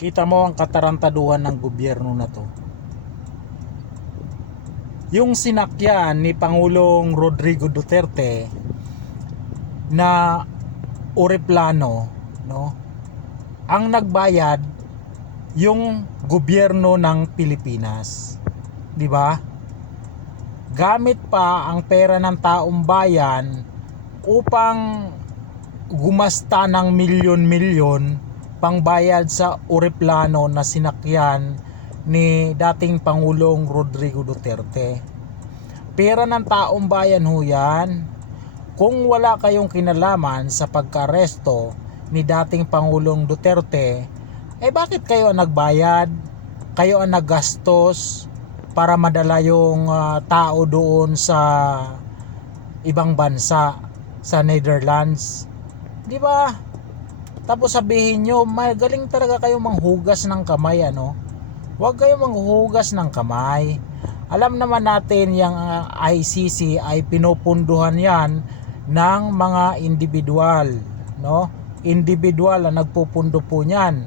Kita mo ang katarantaduhan ng gobyerno na to. Yung sinakyan ni Pangulong Rodrigo Duterte na Oreplano, no? Ang nagbayad yung gobyerno ng Pilipinas. 'Di ba? Gamit pa ang pera ng taong bayan upang gumasta ng milyon-milyon pangbayad sa Oreplano na sinakyan ni dating Pangulong Rodrigo Duterte. Pera ng taong bayan ho yan. Kung wala kayong kinalaman sa pagka-aresto ni dating Pangulong Duterte, bakit kayo ang nagbayad? Kayo ang naggastos para madala yung tao doon sa ibang bansa, sa Netherlands. Di ba? Tapos sabihin nyo, magaling talaga kayo manghugas ng kamay, ano? Huwag kayo manghugas ng kamay. Alam naman natin yung ICC ay pinupunduhan yan ng mga individual, no? Individual ang nagpupundo po niyan.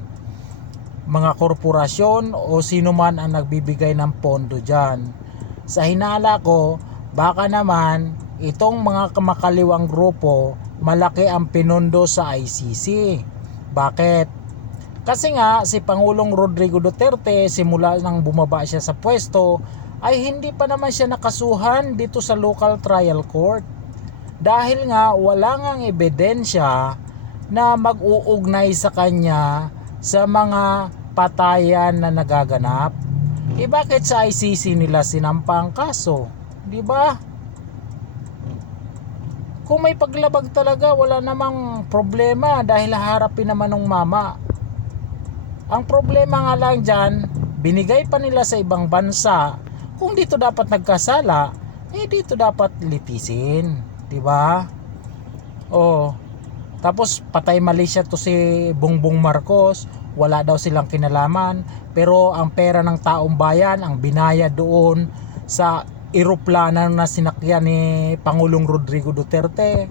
Mga korporasyon o sino man ang nagbibigay ng pondo dyan. Sa hinala ko, baka naman itong mga kamakaliwang grupo malaki ang pinundo sa ICC. Bakit? Kasi nga si Pangulong Rodrigo Duterte simula nang bumaba siya sa pwesto ay hindi pa naman siya nakasuhan dito sa local trial court. Dahil nga wala ngang ebidensya na mag-uugnay sa kanya sa mga patayan na nagaganap. Bakit sa ICC nila sinampa ang kaso? Di ba? Kung may paglabag talaga, wala namang problema dahil harapin naman ng mama. Ang problema nga lang dyan, binigay pa nila sa ibang bansa. Kung dito dapat nagkasala, dito dapat litisin. Diba? Tapos patay Malaysia to si Bongbong Marcos. Wala daw silang kinalaman. Pero ang pera ng taong bayan, ang binayad doon sa eroplano na sinakyan ni Pangulong Rodrigo Duterte.